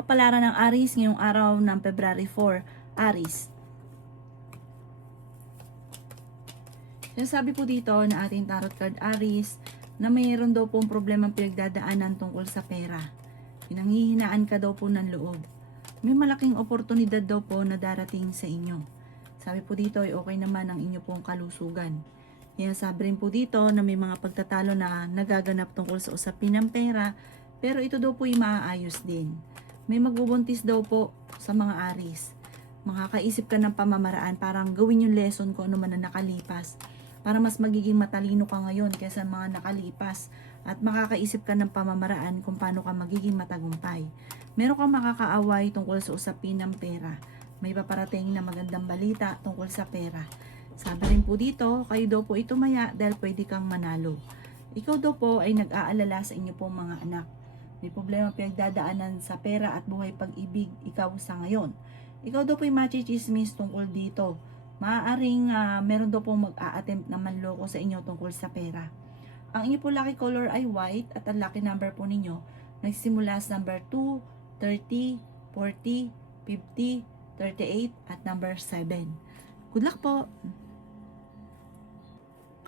Kapalaran ng Aries ngayong araw ng February 4. Aries. Sinasabi po dito na ating tarot card Aries na mayroon daw pong problemang pinagdadaanan tungkol sa pera. Pinanghihinaan ka daw po ng loob. May malaking oportunidad daw po na darating sa inyo. Sabi po dito ay okay naman ang inyo pong kalusugan. Kaya sabi rin po dito na may mga pagtatalo na nagaganap tungkol sa usapin ng pera, pero ito daw po ay maaayos din. May magbubuntis daw po sa mga Aries. Makakaisip ka ng pamamaraan, parang gawin yung lesson ko ano man na nakalipas. Para mas magiging matalino ka ngayon kaysa mga nakalipas. At makakaisip ka ng pamamaraan kung paano ka magiging matagumpay. Meron kang makakaaway tungkol sa usapin ng pera. May paparating na magandang balita tungkol sa pera. Sabi rin po dito, kayo daw po ito maya dahil pwede kang manalo. Ikaw daw po ay nag-aalala sa inyo pong mga anak. May problema pinagdadaanan sa pera at buhay pag-ibig ikaw sa ngayon. Ikaw daw po ay machichismis tungkol dito. Maaaring meron daw pong mag-a-attempt na manloko sa inyo tungkol sa pera. Ang inyo po lucky color ay white at ang lucky number po ninyo nagsimula sa number 2, 30, 40, 50, 38 at number 7. Good luck po!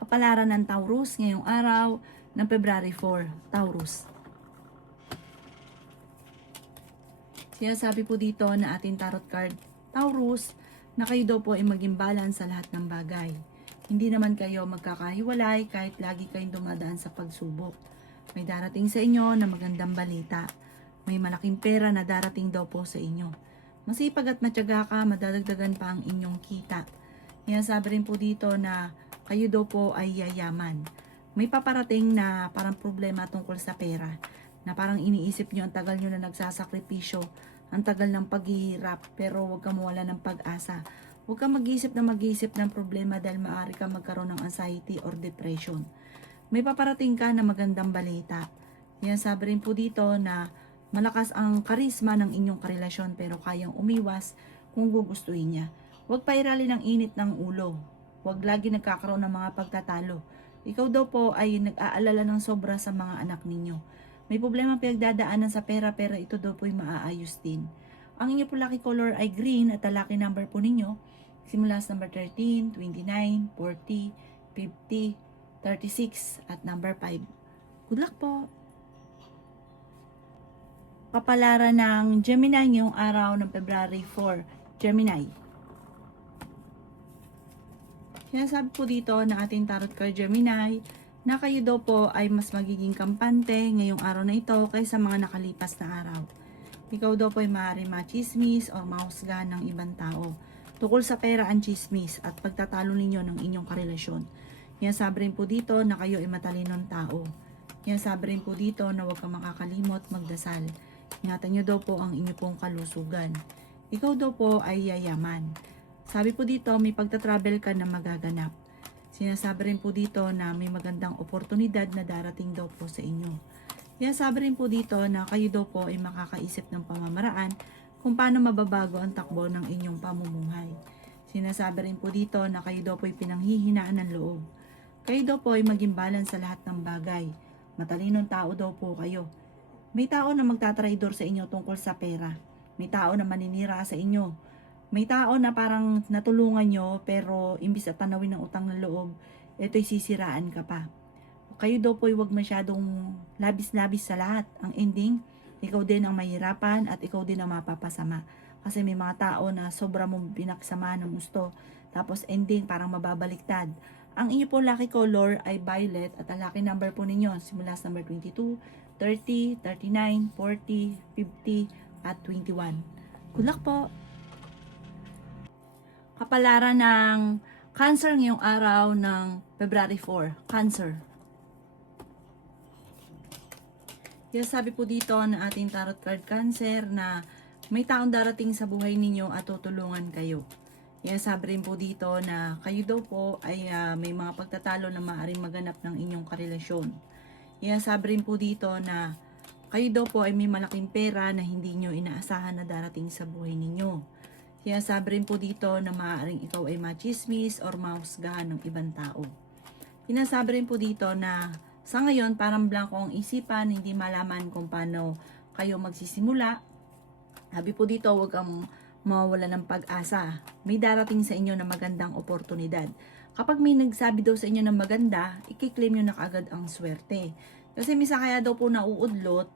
Kapalaran ng Taurus ngayong araw ng February 4. Taurus. Sinasabi po dito na ating tarot card Taurus na kayo daw po ay maging balance sa lahat ng bagay. Hindi naman kayo magkakahiwalay kahit lagi kayong dumadaan sa pagsubok. May darating sa inyo na magandang balita. May malaking pera na darating daw po sa inyo. Masipag at matyaga ka, madadagdagan pa ang inyong kita. Kaya sabi rin po dito na kayo daw po ay yayaman. May paparating na parang problema tungkol sa pera. Na parang iniisip nyo, ang tagal nyo na nagsasakripisyo, ang tagal ng paghihirap, pero huwag kang mawala ng pag-asa. Huwag kang mag-isip ng problema dahil maaari ka magkaroon ng anxiety or depression. May paparating ka na magandang balita. Yan sabi rin po dito na malakas ang karisma ng inyong karelasyon pero kayang umiwas kung gugustuhin niya. Huwag pairali ng init ng ulo. Huwag lagi nagkakaroon ng mga pagtatalo. Ikaw daw po ay nag-aalala ng sobra sa mga anak ninyo. May problema pinagdadaanan sa pera pero ito daw po ay maaayos din. Ang inyo po lucky color ay green at ang lucky number po ninyo simula sa number 13, 29, 40, 50, 36 at number 5. Good luck po! Kapalaran ng Gemini ngayong araw ng February 4. Gemini. Sinasabi po dito na ating tarot card Gemini na kayo daw po ay mas magiging kampante ngayong araw na ito kaysa mga nakalipas na araw. Ikaw daw po ay maaaring machismis o mahusgahan ng ibang tao. Tukol sa pera ang chismis at pagtatalo ninyo ng inyong karelasyon. Kaya sabi rin po dito na kayo ay matalinong tao. Kaya sabi rin po dito na huwag kang makakalimot magdasal. Ingatan nyo daw po ang inyong pong kalusugan. Ikaw daw po ay yayaman. Sabi po dito may pagtatravel ka na magaganap. Sinasabi rin po dito na may magandang oportunidad na darating daw po sa inyo. Kaya sabi rin po dito na kayo daw po ay makakaisip ng pamamaraan kung paano mababago ang takbo ng inyong pamumuhay. Sinasabi rin po dito na kayo daw po ay pinanghihinaan ng loob. Kayo daw po ay maging balance sa lahat ng bagay. Matalinong tao daw po kayo. May tao na magtatraidor sa inyo tungkol sa pera. May tao na maninira sa inyo. May tao na parang natulungan nyo pero imbis at tanawin ng utang ng loob, ito'y sisiraan ka pa. Kayo daw po ay huwag masyadong labis-labis sa lahat. Ang ending, ikaw din ang mahirapan at ikaw din ang mapapasama. Kasi may mga tao na sobra mong pinaksama ng gusto. Tapos ending, parang mababaliktad. Ang inyo po lucky color ay violet at ang lucky number po ninyo simula sa number 22, 30, 39, 40, 50 at 21. Good luck po! Kapalaran ng Cancer ngayong araw ng February 4. Cancer. Kaya sabi po dito na ating tarot card Cancer na may taong darating sa buhay ninyo at tutulungan kayo. Kaya sabi rin po dito na kayo daw po ay may mga pagtatalo na maaaring maganap ng inyong karelasyon. Kaya sabi rin po dito na kayo daw po ay may malaking pera na hindi nyo inaasahan na darating sa buhay ninyo. Kaya sabi rin po dito na maaaring ikaw ay machismis or mahusgahan ng ibang tao. Sinasabi rin po dito na sa ngayon parang blanco ang isipan, hindi malaman kung paano kayo magsisimula Sabi po dito, huwag kang mawawala ng pag-asa. May darating sa inyo na magandang oportunidad. Kapag may nagsabi daw sa inyo na maganda, i-claim nyo na kaagad ang swerte. Kasi misa kaya daw po nauudlot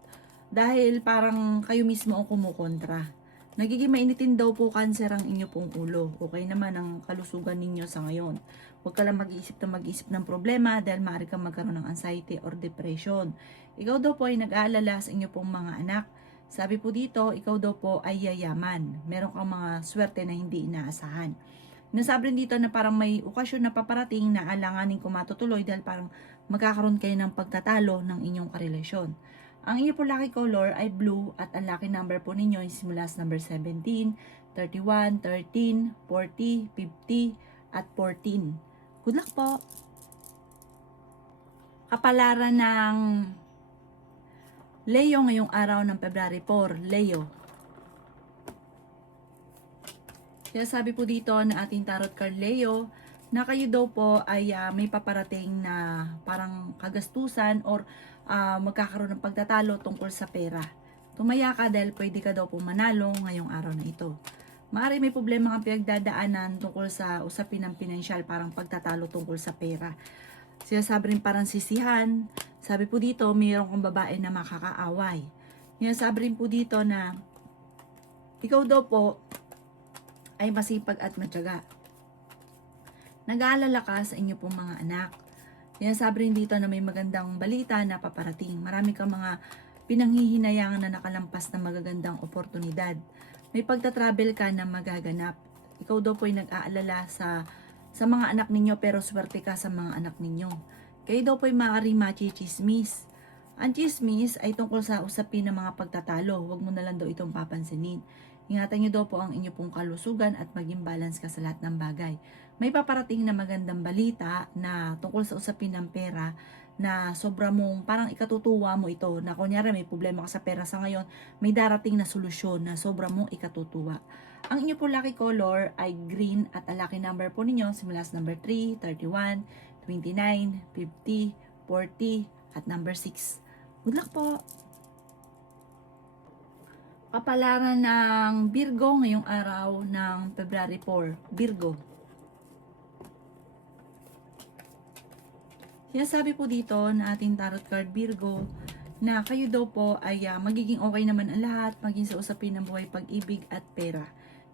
dahil parang kayo mismo ang kumukontra. Nagiging mainitin daw po cancer ang inyo pong ulo. Okay naman ang kalusugan ninyo sa ngayon. Huwag ka lang mag-iisip ng problema dahil maaari kang magkaroon ng anxiety or depression. Ikaw daw po ay nag-aalala sa inyo pong mga anak. Sabi po dito, ikaw daw po ay yayaman. Meron kang mga swerte na hindi inaasahan. Nasabi rin dito na parang may okasyon na paparating na alanganin kung matutuloy dahil parang magkakaroon kayo ng pagtatalo ng inyong karelasyon. Ang inyo po lucky color ay blue at ang lucky number po ninyo ay simula sa number 17, 31, 13, 40, 50 at 14. Good luck po! Kapalaran ng Leo ngayong araw ng February 4, Leo. Kaya sabi po dito na ating tarot card Leo, na kayo daw po ay may paparating na parang kagastusan or magkakaroon ng pagtatalo tungkol sa pera. Tumaya ka dahil pwede ka daw po manalo ngayong araw na ito. Maaari may problema kang pinagdadaanan tungkol sa usapin ng pinansyal, parang pagtatalo tungkol sa pera. Sinasabi rin parang sisihan. Sabi po dito, mayroon kang babae na makakaaway. Sinasabi rin po dito na ikaw daw po ay masipag at matyaga. Nag-aalala ka sa inyo pong mga anak. Sinasabi rin dito na may magandang balita na paparating. Marami kang mga pinanghihinayangan na nakalampas na magagandang oportunidad. May pagta-travel ka na magaganap. Ikaw daw po ay nag-aalala sa mga anak ninyo pero swerte ka sa mga anak ninyo. Kayo daw po ay maaari machismis. Ang chismis ay tungkol sa usapin ng mga pagtatalo. Huwag mo na lang daw itong papansinin. Ingatan nyo daw po ang inyo pong kalusugan at maging balance ka sa lahat ng bagay. May paparating na magandang balita na tungkol sa usapin ng pera na sobra mong parang ikatutuwa mo ito. Na kunyari may problema ka sa pera sa ngayon, may darating na solusyon na sobra mong ikatutuwa. Ang inyo po lucky color ay green at ang lucky number po ninyo simula sa number 3, 31, 29, 50, 40 at number 6. Good luck po! Kapalaran ng Virgo ngayong araw ng February 4. Virgo. Sinasabi po dito na ating tarot card Virgo na kayo daw po ay magiging okay naman ang lahat, maging sa usapin ng buhay, pag-ibig at pera.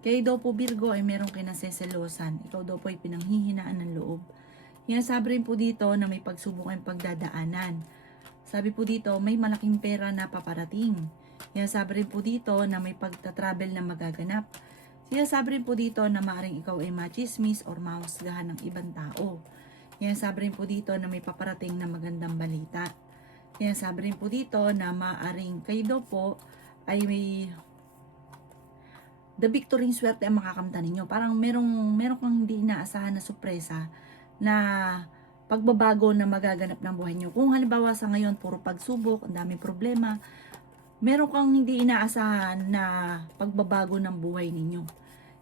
Kayo daw po Virgo ay meron kayo naseselosan. Ikaw daw po ay pinanghihinaan ng loob. Sinasabi rin po dito na may pagsubok ang pagdadaanan. Sabi po dito may malaking pera na paparating. Sinasabi rin po dito na may pagta-travel na magaganap. Sinasabi rin po dito na maaaring ikaw ay machismis or mahusgahan ng ibang tao. Sinasabi rin po dito na may paparating na magandang balita. Sinasabi rin po dito na maaaring kayo daw po ay may the victory swerte ang makakamta ninyo. Parang merong kang hindi inaasahan na sorpresa na pagbabago na magaganap ng buhay nyo. Kung halimbawa sa ngayon puro pagsubok, ang daming problema, meron kang hindi inaasahan na pagbabago ng buhay ninyo.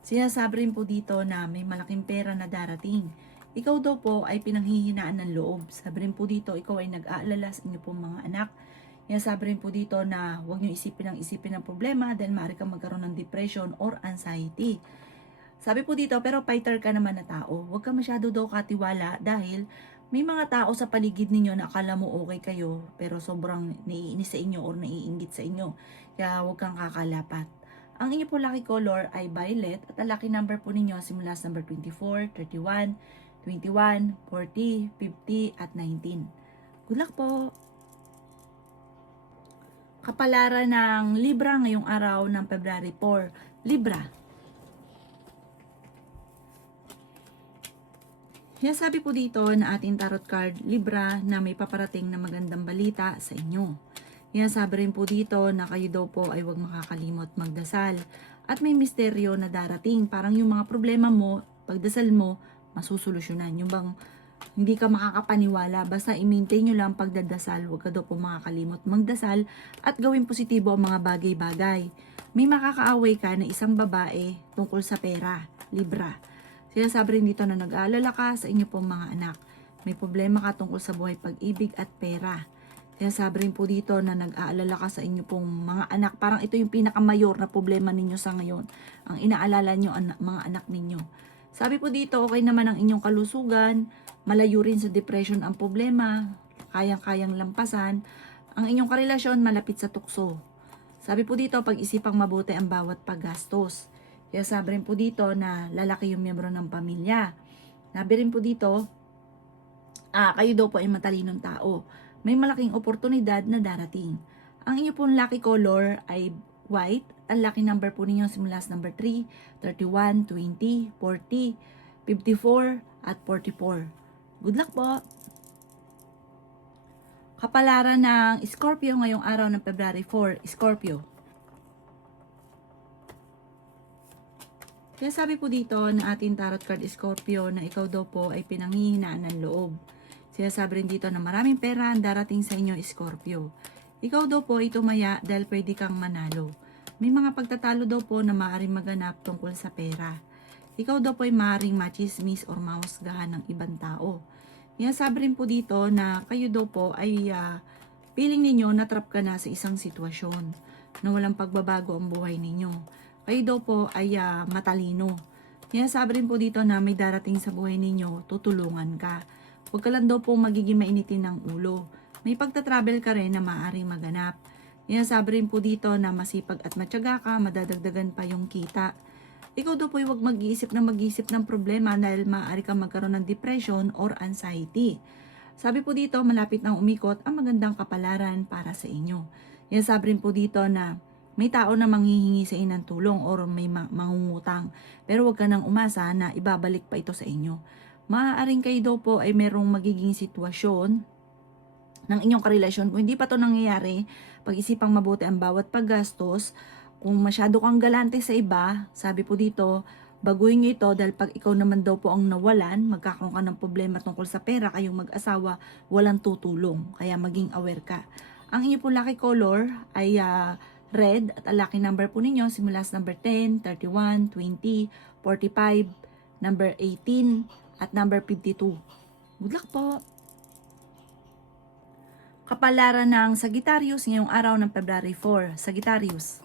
Sinasabi rin po dito na may malaking pera na darating. Ikaw daw po ay pinanghihinaan ng loob. Sabi rin po dito, ikaw ay nag-aalala sa inyo pong mga anak. Sabi rin po dito na huwag nyo isipin ng problema dahil maaari kang magkaroon ng depression or anxiety. Sabi po dito, pero fighter ka naman na tao. Huwag ka masyado daw katiwala dahil may mga tao sa paligid ninyo na akala mo okay kayo pero sobrang naiinis sa inyo or naiinggit sa inyo. Kaya huwag kang kakalapat. Ang inyo po lucky color ay violet at ang lucky number po ninyo simula sa number 24, 31, 21, 40, 50 at 19. Good luck po! Kapalaran ng Libra ngayong araw ng February 4. Libra. Sabi po dito na ating tarot card Libra na may paparating na magandang balita sa inyo. Sabi rin po dito na kayo daw po ay huwag makakalimot magdasal. At may misteryo na darating. Parang yung mga problema mo, pagdasal mo, masusolusyonan. Yung bang hindi ka makakapaniwala. Basta i-maintain nyo lang pagdadasal. Huwag ka daw po makakalimot magdasal. At gawin positibo ang mga bagay-bagay. May makakaaway ka na isang babae tungkol sa pera. Libra. Sinasabi rin dito na nag-aalala ka sa inyo pong mga anak. May problema ka tungkol sa buhay, pag-ibig at pera. Kaya sabi rin po dito na nag-aalala ka sa inyo pong mga anak. Parang ito yung pinakamayor na problema ninyo sa ngayon. Ang inaalala nyo, mga anak ninyo. Sabi po dito, okay naman ang inyong kalusugan. Malayo rin sa depression ang problema. Kayang-kayang lampasan. Ang inyong karelasyon malapit sa tukso. Sabi po dito, pag-isipang mabuti ang bawat paggastos. Kaya sabi rin po dito na lalaki yung miyembro ng pamilya. Sabi rin po dito, kayo daw po ay matalinong tao. May malaking oportunidad na darating. Ang inyo pong lucky color ay white. Ang lucky number po ninyo simula sa number 3, 31, 20, 40, 54, at 44. Good luck po! Kapalaran ng Scorpio ngayong araw ng February 4, Scorpio. Kaya sabi po dito na ating tarot card Scorpio na ikaw daw po ay pinanghihinaan ng loob. Sinasabi rin dito na maraming pera ang darating sa inyo, Scorpio. Ikaw daw po ay tumaya dahil pwede kang manalo. May mga pagtatalo daw po na maaaring maganap tungkol sa pera. Ikaw daw po ay maaaring machismis or mahusgahan ng ibang tao. Sinasabi rin po dito na kayo daw po ay feeling ninyo na trap ka na sa isang sitwasyon na walang pagbabago ang buhay ninyo. Kayo daw po ay matalino. Sinasabi rin po dito na may darating sa buhay ninyo, tutulungan ka. Huwag ka lang daw po magiging mainitin ng ulo. May pagta-travel ka rin na maaaring maganap. Sabi rin po dito na masipag at matyaga ka, madadagdagan pa yung kita. Ikaw daw po ay huwag mag-iisip ng problema dahil maaari kang magkaroon ng depression or anxiety. Sabi po dito, malapit nang umikot ang magandang kapalaran para sa inyo. Sabi rin po dito na may tao na manghihingi sa inyo ng tulong or may mangungutang. Pero huwag ka nang umasa na ibabalik pa ito sa inyo. Maaaring kayo daw po ay merong magiging sitwasyon ng inyong karelasyon. Kung hindi pa ito nangyayari, pag-isipang mabuti ang bawat paggastos. Kung masyado kang galante sa iba, sabi po dito, baguhin nyo ito dahil pag ikaw naman daw po ang nawalan, magkakaroon ka ng problema tungkol sa pera, kayong mag-asawa, walang tutulong. Kaya maging aware ka. Ang inyo po lucky color ay red at ang lucky number po ninyo simula sa number 10, 31, 20, 45, number 18, at number 52. Good luck po! Kapalaran ng Sagittarius ngayong araw ng February 4. Sagittarius.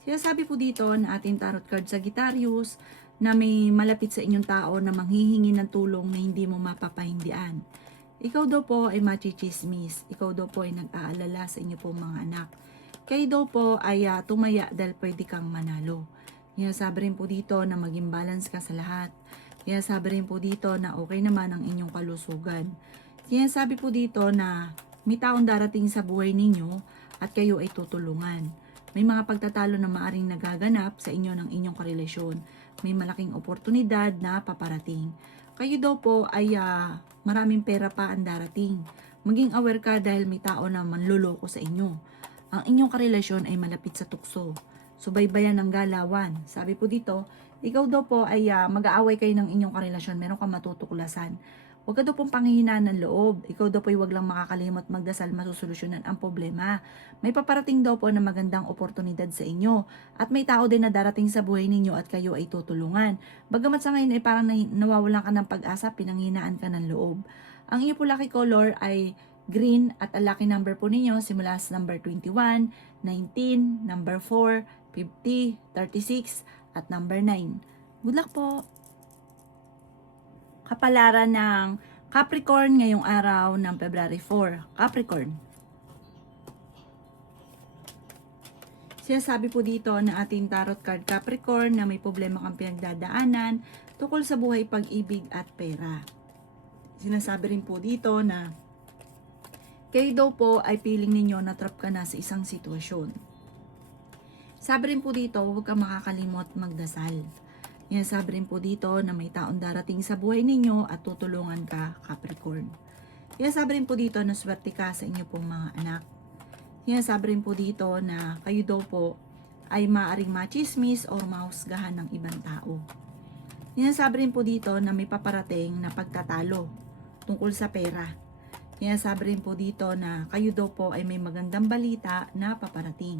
Sinasabi po dito na ating tarot card Sagittarius na may malapit sa inyong tao na manghihingi ng tulong na hindi mo mapapahindian. Ikaw daw po ay machichismis. Ikaw daw po ay nag-aalala sa inyo pong mga anak. Kayo daw po ay tumaya dahil pwede kang manalo. Sabi rin po dito na maging balance ka sa lahat. Sabi rin po dito na okay naman ang inyong kalusugan. Sabi po dito na may taong darating sa buhay ninyo at kayo ay tutulungan. May mga pagtatalo na maaring nagaganap sa inyo ng inyong karelasyon. May malaking oportunidad na paparating. Kayo daw po ay maraming pera pa ang darating. Maging aware ka dahil may tao na manloloko sa inyo. Ang inyong karelasyon ay malapit sa tukso. Subaybayan ng galawan. Sabi po dito, ikaw daw po ay mag-aaway kayo ng inyong karelasyon. Meron kang matutuklasan. Huwag ka daw pong panghihinaan ng loob. Ikaw daw po ay huwag lang makakalimot magdasal, masusolusyonan ang problema. May paparating daw po na magandang oportunidad sa inyo. At may tao din na darating sa buhay ninyo at kayo ay tutulungan. Bagamat sa ngayon ay parang nawawalan ka ng pag-asa, pinanghinaan ka ng loob. Ang inyo po lucky color ay green at ang lucky number po ninyo simula sa number 21, 19, number 4, 50, 36, at number 9. Good luck po! Kapalaran ng Capricorn ngayong araw ng February 4. Capricorn. Sinasabi po dito na ating tarot card Capricorn na may problema kang pinagdadaanan tungkol sa buhay, pag-ibig at pera. Sinasabi rin po dito na kayo daw po ay feeling ninyo na trap ka na sa isang sitwasyon. Sabi rin po dito, huwag kang makakalimot magdasal. Sabi rin po dito na may taong darating sa buhay ninyo at tutulungan ka, Capricorn. Sabi rin po dito na swerte ka sa inyo pong mga anak. Sabi rin po dito na kayo daw po ay maaaring machismis o mahusgahan ng ibang tao. Sabi rin po dito na may paparating na pagtatalo tungkol sa pera. Sabi rin po dito na kayo daw po ay may magandang balita na paparating.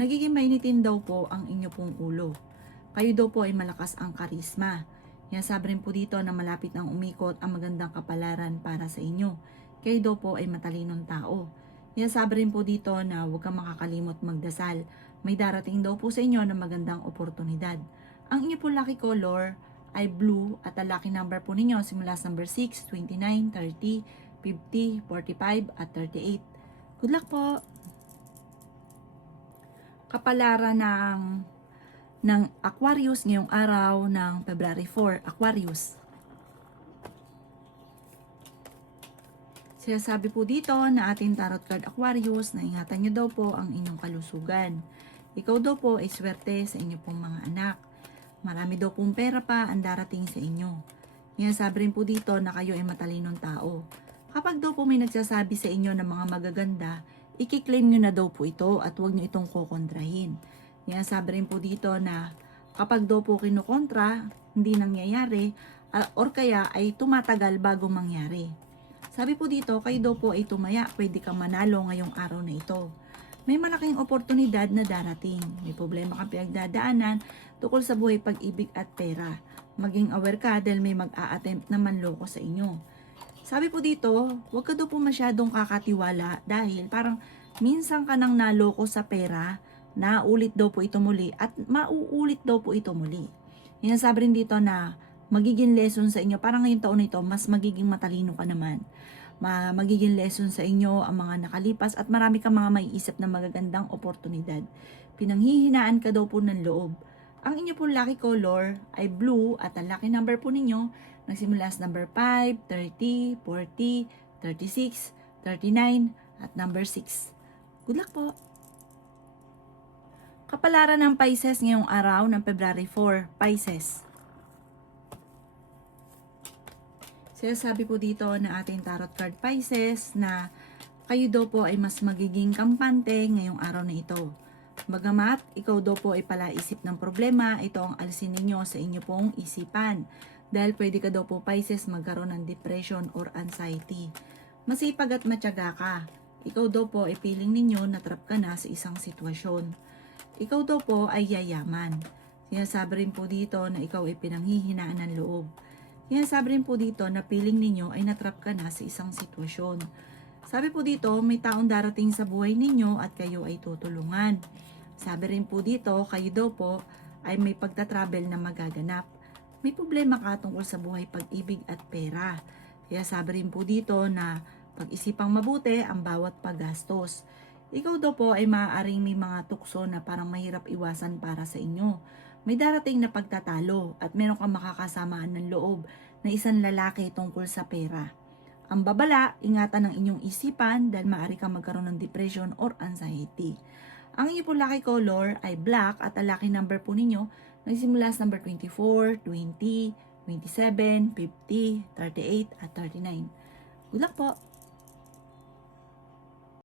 Nagiging mainitin daw po ang inyo pong ulo. Kayo daw po ay malakas ang karisma. Yan, sabi rin po dito na malapit nang umikot ang magandang kapalaran para sa inyo. Kayo daw po ay matalinong tao. Yan, sabi rin po dito na huwag kang makakalimot magdasal. May darating daw po sa inyo na magandang oportunidad. Ang inyo po lucky color ay blue at ang lucky number po ninyo simula sa number 6, 29, 30, 50, 45 at 38. Good luck po! Kapalaran ng Aquarius ngayong araw ng February 4, Aquarius. Sinasabi po dito na ating tarot card Aquarius na ingatan nyo daw po ang inyong kalusugan. Ikaw daw po ay swerte sa inyo pong mga anak. Marami daw pong pera pa ang darating sa inyo. Sinasabi rin po dito na kayo ay matalinong tao. Kapag daw po may nagsasabi sa inyo ng mga magaganda, i-claim nyo na daw po ito at huwag nyo itong kukontrahin. Sinasabi rin po dito na kapag daw po kinukontra, hindi nangyayari or kaya ay tumatagal bago mangyari. Sabi po dito, kayo daw po ay tumaya, pwede kang manalo ngayong araw na ito. May malaking oportunidad na darating. May problema kang pinagdadaanan tungkol sa buhay, pag-ibig at pera. Maging aware ka dahil may mag-a-attempt na manloko sa inyo. Sabi po dito, huwag ka daw po masyadong kakatiwala dahil parang minsan ka nang naloko sa pera, naulit daw po ito muli at mauulit daw po ito muli. Sabi rin dito na magiging lesson sa inyo, parang ngayong taon na ito, mas magiging matalino ka naman. Magiging lesson sa inyo ang mga nakalipas at marami kang mga maiisip na magagandang oportunidad. Pinanghihinaan ka daw po ng loob. Ang inyo po lucky color ay blue at ang lucky number po ninyo nagsimula sa number 5, 30, 40, 36, 39 at number 6. Good luck po! Kapalaran ng Pisces ngayong araw ng February 4, Pisces. Sinasabi po dito na ating tarot card Pisces na kayo daw po ay mas magiging kampante ngayong araw na ito. Bagamat ikaw daw po ay palaisip ng problema, ito ang alisin ninyo sa inyo pong isipan. Dahil pwede ka daw po Pisces magkaroon ng depression or anxiety. Masipag at matyaga ka. Ikaw daw po ay feeling ninyo na trap ka na sa isang sitwasyon. Ikaw daw po ay yayaman. Sinasabi rin po dito na ikaw ay pinanghihinaan ng loob. Sinasabi rin po dito na feeling ninyo ay natrap ka na sa isang sitwasyon. Sabi po dito, may taong darating sa buhay ninyo at kayo ay tutulungan. Sabi rin po dito, kayo daw po ay may pagta-travel na magaganap. May problema ka tungkol sa buhay, pag-ibig at pera. Kaya sabi rin po dito na pag-isipang mabuti ang bawat paggastos. Ikaw daw po ay maaaring may mga tukso na parang mahirap iwasan para sa inyo. May darating na pagtatalo at meron kang makakasamaan ng loob na isang lalaki tungkol sa pera. Ang babala, ingatan ng inyong isipan dahil maaari kang magkaroon ng depression or anxiety. Ang inyong po lucky color ay black at ang lucky number po ninyo nagsimula sa number 24, 20, 27, 50, 38 at 39. Good luck po!